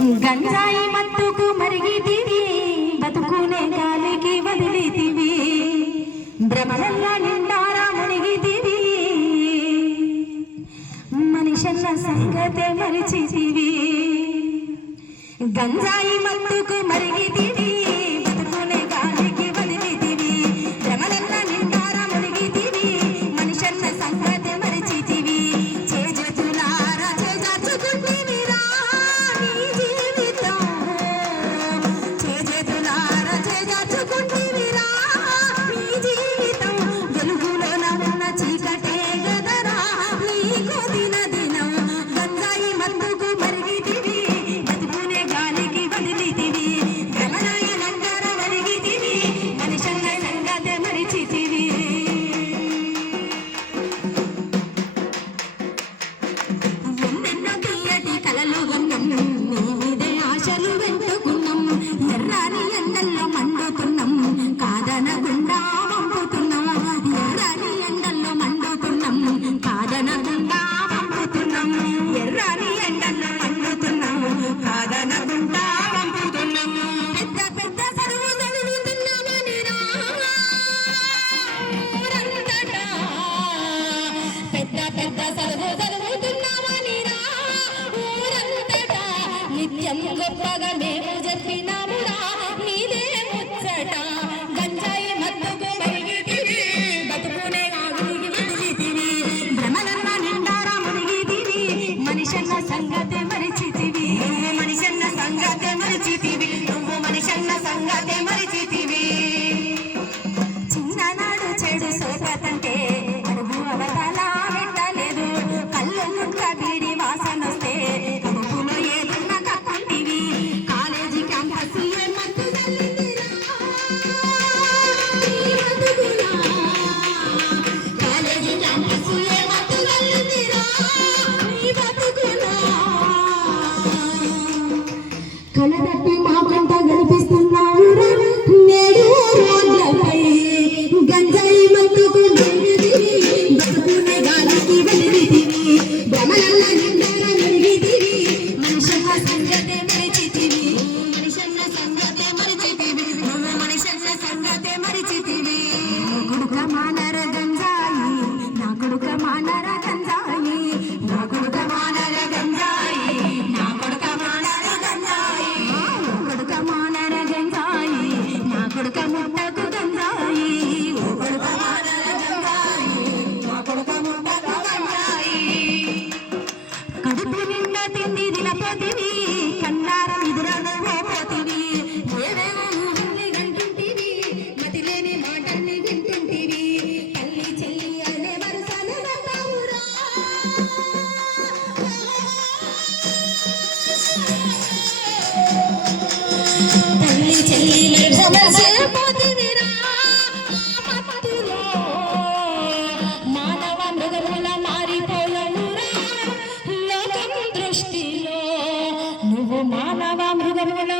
గంజాయి మత్తుకు మరిగితివి బతుకునే గాలికి వదిలితివి భ్రమలల్ల నిండారా మునిగితివి మనిషన్న సంగతే మరిచితివి గంజాయి మత్తుకు మరిగితివి బతుకునే గాలికి వదిలితివి భ్రమలల్ల నిండారా మునిగితివి మనిషన్న సంగతే మరిచితివి చేజతులారా చేజార్చుకుంటివి గొప్పగా మేము చెప్పినామురా నీదే ముచ్చట గంజాయి మత్తుకు మరిగితివి బతుకునే గాలికి వదిలితివి భ్రమలన్న నిండారా మునిగితివి మనిషన్న సంగతే మరిచితివి మనిషన్న సంగతే మరిచితివి నువ్వు మనిషన్న సంగతే మరిచితివి చిన్ననాడు చెడు సోపతంటే అడుగు అవతల పెట్టలేదు కళ్ళు ముక్క బీడి వాసనొస్తే కలదప్పి మా పంట గడిపిస్తున్నావు నేడు రోడ్లపై గంజాయి మత్తుకు బతుకునే గాలికి వదిలితివి భ్రమలల్ల నిండారా మునిగితివి మనిషన్న సంగతే మరిచితివి మనిషన్న సంగతే మరిచితివి నువ్వు మనిషన్న సంగతే మరిచితివి కొడుక మానర గంజాయి నా కొడుక మానర గంజాయి నా కొడుక మానర గంజాయి నా కొడుక మానర గంజాయి కొడుక మానర గంజాయి నా కొడుక ముట్టకు గంజాయి కొడుక మానర గంజాయి నా కొడుక ముట్టకు గంజాయి కడుపు నిండా తిండి దినపతివి కన్నార ఎదురను పోతివి ఏవేవో ఊహల్ని గంటుంటివి మతిలేని మాటల్ని వింటుంటివి తల్లి చెల్లి అనే వరుసను నవ్వురా తల్లి చెల్లి పోతివిరా మత్తులో మానవ మృగముల మారిపోయనురా లోకం దృష్టిలో నువ్వు మానవ మృగముల